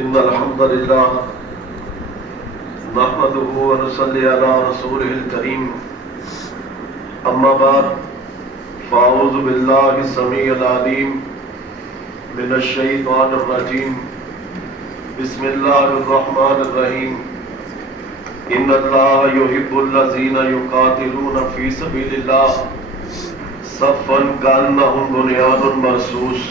إن الحمد لله نحمده ونصلي على رسوله الكريم أما بعد فأعوذ بالله السميع العليم من الشيطان الرجيم بسم الله الرحمن الرحيم إن الله يحب الذين يقاتلون في سبيل الله صفا كأنهم بنيان مرصوص۔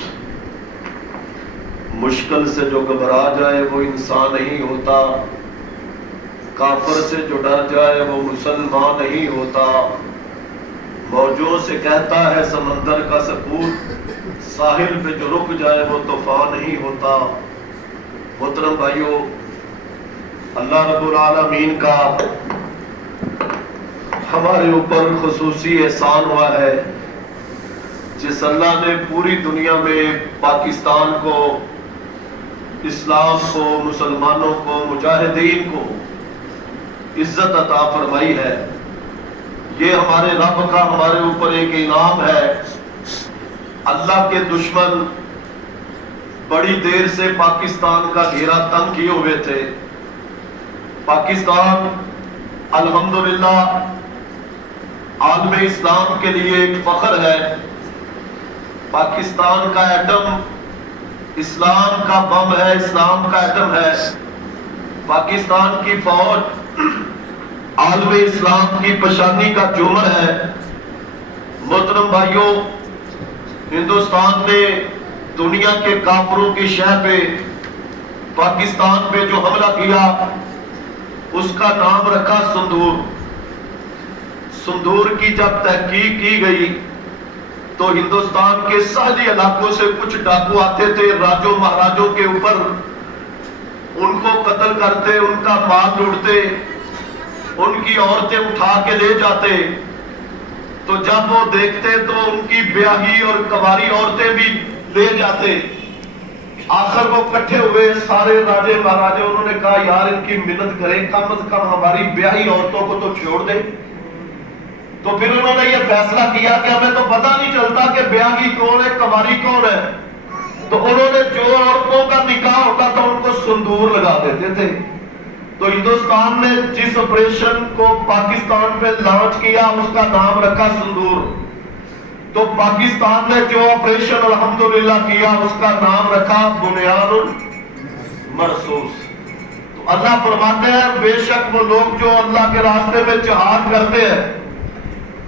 مشکل سے جو گھبرا جائے وہ انسان نہیں ہوتا، کافر سے جو ڈر جائے وہ مسلمان نہیں ہوتا، موجوں سے کہتا ہے سمندر کا سکوت، ساحل پہ جو رک جائے وہ طوفان نہیں ہوتا۔ محترم بھائیو، اللہ رب العالمین کا ہمارے اوپر خصوصی احسان ہوا ہے، جس اللہ نے پوری دنیا میں پاکستان کو، اسلام کو، مسلمانوں کو، مجاہدین کو عزت عطا فرمائی ہے۔ یہ ہمارے رب کا ہمارے اوپر ایک انعام ہے۔ اللہ کے دشمن بڑی دیر سے پاکستان کا گھیرا تنگ کیے ہوئے تھے۔ پاکستان الحمدللہ عالم اسلام کے لیے ایک فخر ہے۔ پاکستان کا ایٹم اسلام کا بم ہے، اسلام کا ایٹم ہے۔ پاکستان کی فوج عالم اسلام کی پشانی کا جوہر ہے۔ محترم بھائیوں، ہندوستان نے دنیا کے کافروں کی شہ پہ پاکستان پہ جو حملہ کیا اس کا نام رکھا سندور۔ سندور کی جب تحقیق کی گئی تو ہندوستان کے ساحلی علاقوں سے کچھ ڈاکو آتے تھے، راجوں مہاراجوں کے اوپر، ان کو قتل کرتے، ان کا مال لوٹتے، ان کی عورتیں اٹھا کے لے جاتے۔ تو جب وہ دیکھتے تو ان کی بیاہی اور کنواری عورتیں بھی لے جاتے۔ آخر وہ کٹھے ہوئے سارے راجے مہاراجے، انہوں نے کہا یار ان کی منت کریں، کم از کم ہماری بیاہی عورتوں کو تو چھوڑ دیں۔ تو پھر انہوں نے یہ فیصلہ کیا کہ ہمیں تو پتہ نہیں چلتا کہ بیاہی کون ہے، کنواری کون ہے، تو انہوں نے جو عورتوں کا نکاح ہوتا تھا ان کو سندور لگا دیتے تھے۔ تو ہندوستان نے جس آپریشن کو پاکستان پہ لانچ کیا اس کا نام رکھا سندور۔ تو پاکستان نے جو آپریشن الحمدللہ کیا اس کا نام رکھا بنیان مرصوص۔ تو اللہ فرماتے ہیں بے شک وہ لوگ جو اللہ کے راستے میں جہاد کرتے ہیں،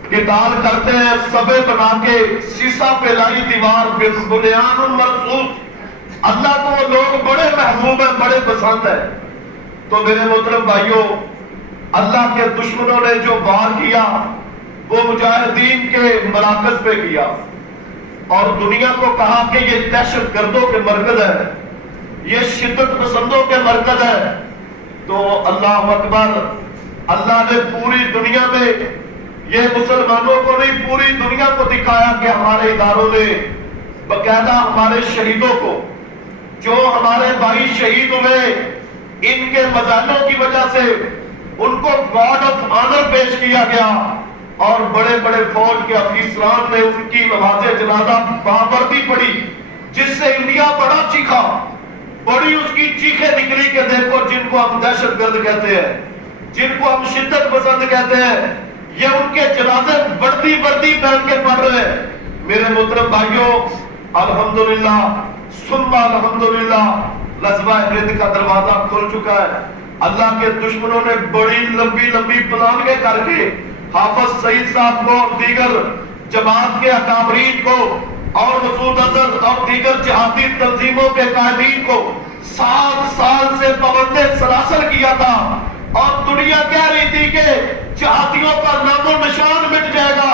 قتال کرتے ہیں، صفے بنا کے سیسا پہ لائی دیوار بنیان مرصوص، اللہ کو وہ لوگ بڑے محبوب ہیں، بڑے پسند ہیں۔ تو میرے محترم بھائیوں، اللہ کے دشمنوں نے جو وار کیا وہ مجاہدین کے مراکز پہ کیا اور دنیا کو کہا کہ یہ دہشت گردوں کے مرکز ہے، یہ شدت پسندوں کے مرکز ہے۔ تو اللہ اکبر، اللہ نے پوری دنیا میں یہ مسلمانوں کو نہیں پوری دنیا کو دکھایا کہ ہمارے اداروں نے باقاعدہ ہمارے شہیدوں کو، جو ہمارے بھائی شہید ہوئے ان کے مظالموں کی وجہ سے ان کو گارڈ آف آنر پیش کیا گیا اور بڑے بڑے فوج کے افسران نے ان کی نماز جنازہ بامردی پڑھی، جس سے انڈیا بڑا چیخا، بڑی اس کی چیخیں نکلی کہ دیکھو جن کو ہم دہشت گرد کہتے ہیں، جن کو ہم شدت پسند کہتے ہیں، یہ ان کے جنازے وردی پہن کے پڑھ رہے ہیں۔ میرے محترم بھائیوں، الحمدللہ ثم الحمدللہ غزوہ ہند کا دروازہ کھل چکا ہے۔ اللہ کے دشمنوں نے بڑی لمبی پلاننگیں کر کے حافظ سعید صاحب کو اور دیگر جماعت کے اکابرین کو اور مسعود اظہر اور دیگر جہادی تنظیموں کے قائدین کو 7 سال سے پابند سلاسل کیا تھا اور دنیا کہہ رہی تھی کہ جہادیوں کا نام و نشان مٹ جائے گا،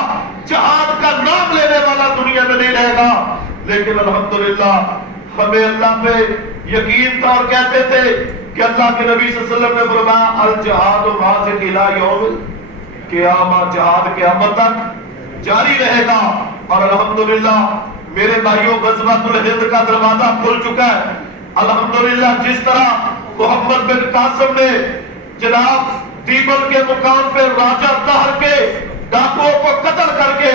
جہاد کا نام لینے والا دنیا میں نہیں رہے گا۔ لیکن الحمدللہ ہمیں اللہ پہ یقین تھا اور کہتے تھے کہ اللہ کے نبی صلی اللہ علیہ وسلم نے فرمایا الجہاد واصل الی یوم قیامت، جہاد قیامت تک جاری رہے گا۔ اور الحمدللہ میرے بھائیوں، غزوۃ الہند کا دروازہ کھل چکا ہے۔ الحمدللہ جس طرح محمد بن قاسم نے جناب دیبل کے مقام پہ راجہ طاہر کے ڈاکوؤں کو قتل کر کے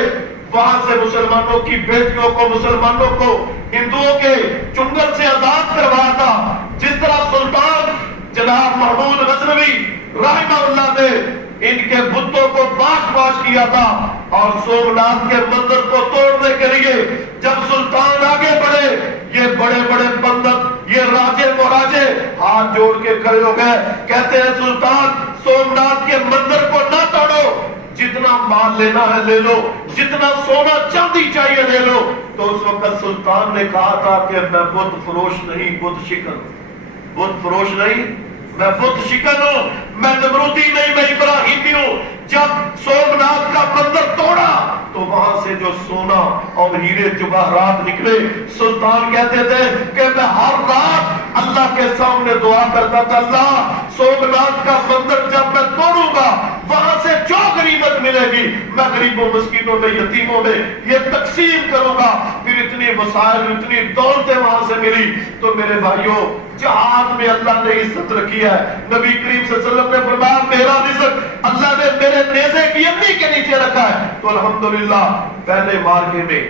وہاں سے مسلمانوں کی بیٹیوں کو، مسلمانوں کو ہندوؤں کے چنگل سے آزاد کروایا تھا، جس طرح ان کے بتوں کو باش کیا تھا، اور سومناتھ کے مندر کو توڑنے کے لیے جب سلطان آگے بڑھے، یہ بڑے بڑے پنڈت، یہ راجے مہاراجے ہاتھ جوڑ کے کھڑے ہو گئے، کہتے ہیں سلطان سومناتھ کے مندر کو نہ توڑو، جتنا مال لینا ہے لے لو، جتنا سونا چاندی چاہیے لے لو۔ تو اس وقت سلطان نے کہا تھا کہ میں بت فروش نہیں، بت شکن، بت فروش نہیں، میں بت شکن ہوں، میں نمرودی نہیں، میں ابراہیمی ہوں۔ جب سومناتھ کا مندر توڑا تو وہاں سے جو سونا اور ہیرے جواہرات نکلے، سلطان کہتے تھے کہ میں ہر رات اللہ کے سامنے دعا کرتا تھا، اللہ سومناتھ کا مندر جب میں توڑوں گا وہاں سے جو غنیمت ملے گی میں غریبوں مسکینوں میں یتیموں میں یہ تقسیم کروں گا۔ پھر اتنی وسائل اتنی دولتیں وہاں سے ملی۔ تو میرے بھائیوں جہاد میں اللہ نے عزت رکھی ہے۔ نبی کریم صلی اللہ علیہ وسلم نے فرمایا میرا رزق اللہ نے میرے نیزے کی امی کے نیچے رکھا ہے۔ تو الحمدللہ پہلے مارکے میں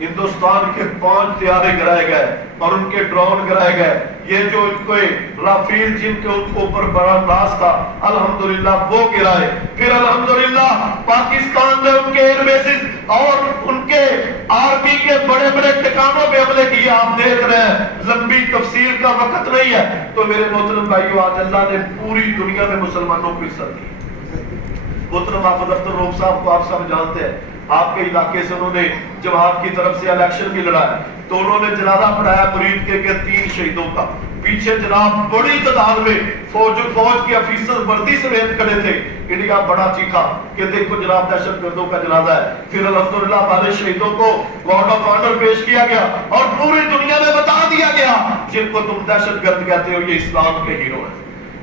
ہندوستان کے 5 طیارے گرائے گئے اور ان کے ڈرون گرائے گئے، یہ جو ان کو رافیل جن کے ان کو اوپر بڑا ناز تھا الحمدللہ وہ گرائے۔ پھر الحمدللہ پاکستان نے ان کے ایئر بیسز اور ان کے آرمی کے بڑے بڑے ٹھکانوں پہ حملے کیے، آپ دیکھ رہے ہیں، لمبی تفصیل کا وقت نہیں ہے۔ تو میرے محترم بھائیو آج اللہ نے پوری دنیا میں مسلمانوں کو عزت دی۔ محترم حافظ اختر روف صاحب کو آپ سب جانتے ہیں، آپ کے علاقے سے انہوں نے جماعت کی طرف سے الیکشن بھی لڑا ہے، تو انہوں نے جنازہ پڑھایا مرید کے 3 شہیدوں کا۔ پیچھے جناب بڑی تعداد میں فوج کے افیسر وردی سمیت کھڑے تھے۔ انڈیا بڑا چیخا کہ دیکھو جناب دہشت گردوں کا جنازہ ہے۔ پھر الحمدللہ والے شہیدوں کو گارڈ آف آنر پیش کیا گیا اور پوری دنیا میں بتا دیا گیا جن کو تم دہشت گرد کہتے ہو یہ اسلام کے ہیرو ہیں،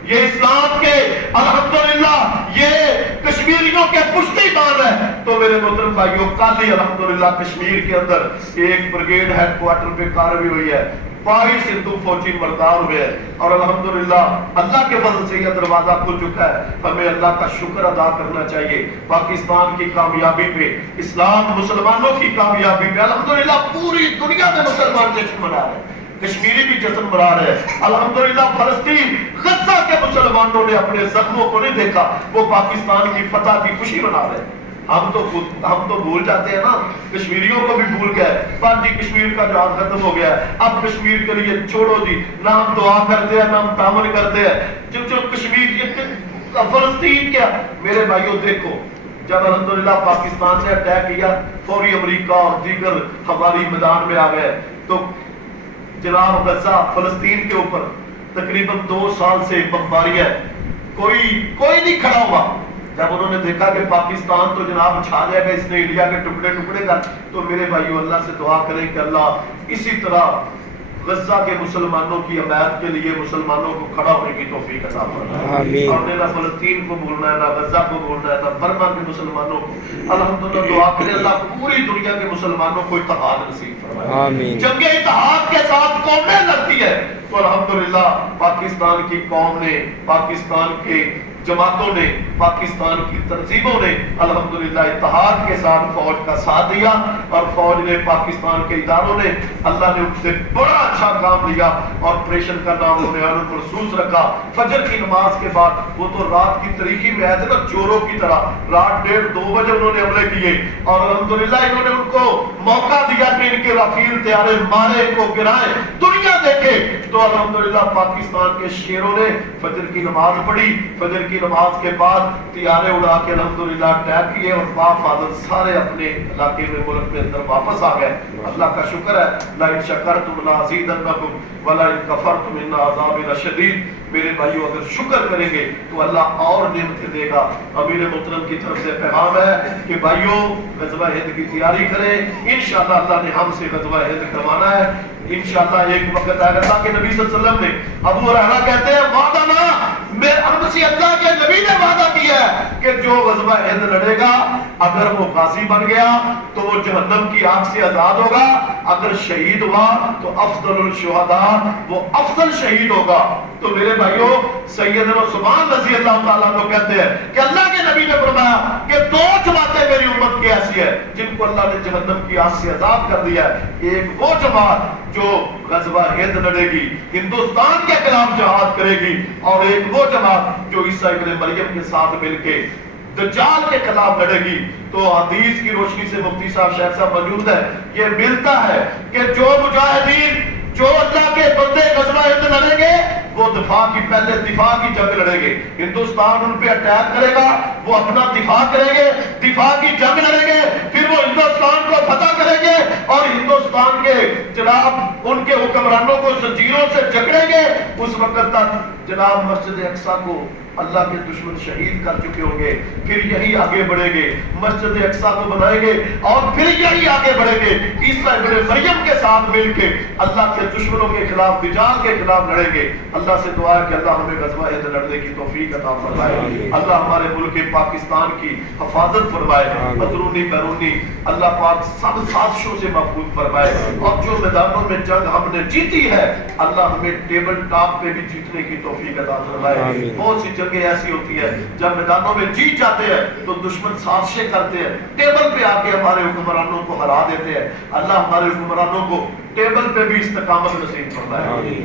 یہ اسلام کے الحمدللہ یہ کشمیریوں کے پشتی بان ہے۔ تو میرے محترم بھائیوں کل ہی الحمدللہ کشمیر کے اندر ایک بریگیڈ ہیڈ کوارٹر پہ کارروائی ہوئی ہے، 22 ہندو فوجی مردار ہوئے ہیں، اور الحمدللہ اللہ کے فضل سے یہ دروازہ کھل چکا ہے۔ ہمیں اللہ کا شکر ادا کرنا چاہیے پاکستان کی کامیابی پہ، اسلام مسلمانوں کی کامیابی پہ۔ الحمدللہ پوری دنیا میں مسلمان جشن منا رہے ہیں، کشمیری بھی جشن منا رہے ہیں۔ الحمدللہ فلسطین غزہ کے مسلمانوں نے اپنے زخموں کو نہیں دیکھا، وہ پاکستان کی فتح کی خوشی منا رہے ہیں۔ ہم تو بھول جاتے ہیں نا، کشمیریوں کو بھی بھول گئے، پر جی کشمیر کا جہاد ختم ہو گیا ہے، اب کشمیر کے لیے چھوڑو جی، نہ ہم دعا کرتے ہیں نہ ہم تعاون کرتے ہیں۔ جو کشمیر فلسطین کیا میرے بھائیوں دیکھو، جب الحمدللہ پاکستان نے اٹیک کیا فوری امریکہ اور دیگر ہماری میدان میں آ گئے، تو جناب غزہ فلسطین کے اوپر تقریباً 2 سال سے بمباری ہے، کوئی نہیں کھڑا ہوا۔ جب انہوں نے دیکھا کہ پاکستان تو جناب چھا جائے گا، اس نے انڈیا کے ٹکڑے کر، تو میرے بھائیو اللہ سے دعا کریں کہ اللہ اسی طرح غزہ کے مسلمانوں کی حمایت کے لیے مسلمانوں کو کھڑا ہونے کی توفیق عطا فرمائے۔ اور نہ فلسطین کو بھولنا ہے، نہ غزہ کو بھولنا ہے، نہ برما کے مسلمانوں کو۔ الحمدللہ دعا کریں اللہ پوری دنیا کے مسلمانوں کو اتحاد نصیب فرمائے۔ جنگ اتحاد کے ساتھ قومیں لڑتی ہے تو الحمدللہ پاکستان کی قوم نے، پاکستان کے جماعتوں نے، پاکستان کی تنظیموں نے الحمدللہ اتحاد کے ساتھ فوج کا ساتھ دیا، اور فوج نے پاکستان کے اداروں نے اللہ نے ان سے بڑا اچھا کام لیا، اور آپریشن کا نام انہوں نے الرسوس رکھا۔ فجر کی نماز کے بعد وہ تو رات کی تاریکی میں آئے تھے نا چوروں کی طرح، رات 1:30-2 بجے انہوں نے حملے کیے، اور الحمدللہ انہوں نے ان کو موقع دیا کہ ان کے رافیل طیارے مارے، ان کو گرائیں، دنیا دیکھے۔ تو الحمدللہ پاکستان کے شیروں نے فجر کی نماز پڑھی، فجر کی نماز کے بعد طیارے اڑا کے الحمدللہ اٹیک کیے، اور بافاضل سارے اپنے علاقے میں ملک میں اندر واپس آ گئے۔ اللہ کا شکر ہے، لئن شکرتم لازیدنکم ولئن کفرتم ان عذابی لشدید۔ میرے بھائیو اگر شکر کریں گے تو اللہ اور نعمتیں دے گا۔ امیر محترم کی طرف سے پیغام ہے کہ بھائیو غزوہ ہند کی تیاری کریں، انشاءاللہ اللہ نے ہم سے غزوہ ہند کروانا ہے انشاءاللہ۔ ایک وقت آئے اللہ کے نبی صلی اللہ علیہ وسلم نے، ابو ہریرہ کہتے ہیں وعدہ نہ، اللہ کے نبی نے وعدہ کیا ہے کہ جو غزوہ ہند لڑے گا اگر وہ غازی بن گیا تو وہ جہنم کی آگ سے آزاد ہوگا، اگر شہید ہوا تو افضل الشہداء، وہ افضل شہید ہوگا۔ تو میرے بھائیوں سیدنا عثمان رضی اللہ تعالیٰ عنہ کہتے ہیں کہ اللہ کے نبی نے فرمایا کہ 2 جماعتیں میری امت کی ایسی ہے جن کو اللہ نے جہنم کی آگ سے آزاد کر دیا ہے، ایک وہ جماعت جو غزوہ ہند لڑے گی، ہندوستان کے خلاف جہاد کرے گی، اور ایک وہ جماعت جو عیسیٰ ابن مریم کے ساتھ مل کے دجال کے خلاف لڑے گی. تو حدیث کی روشنی سے مفتی صاحب شیخ صاحب موجود ہے, یہ ملتا ہے کہ جو مجاہدین جو اللہ کے بندے غزوہ ہند لڑیں گے وہ پہلے دفاع کی جنگ لڑیں گے. ہندوستان ان پہ اٹیک کرے گا, وہ اپنا دفاع کریں گے, دفاع کی جنگ لڑیں گے, پھر وہ ہندوستان کو فتح کریں گے اور ہندوستان کے جناب ان کے حکمرانوں کو زنجیروں سے جکڑیں گے. اس وقت تک جناب مسجد اقصی کو اللہ کے دشمن شہید کر چکے ہوں گے. پھر یہی آگے بڑھیں گے, مسجد اقصی کو بنائیں گے اور پھر یہی آگے بڑھیں گے. عیسیٰ ابن مریم کے ساتھ مل کے اللہ کے دشمنوں کے خلاف, دجال کے خلاف لڑیں گے. اللہ سے دعا ہے کہ اللہ ہمیں غزوہ ہند لڑنے کی توفیق عطا فرمائے. اللہ ہمارے ملک پاکستان کی حفاظت فرمائے, اندرونی بیرونی اللہ پاک سب سازشوں سے محفوظ فرمائے. اور جو میدانوں میں جنگ ہم نے جیتی ہے اللہ ہمیں ٹیبل ٹاپ پہ بھی جیتنے کی توفیق عطا فرمائے. بہت سی جنگیں ایسی ہوتی ہے جب میدانوں میں جیت جاتے ہیں تو دشمن سازشیں کرتے ہیں, ٹیبل پہ آ کے ہمارے حکمرانوں کو ہرا دیتے ہیں. اللہ ہمارے حکمرانوں کو ٹیبل پہ بھی استقامت نصیب فرمائے.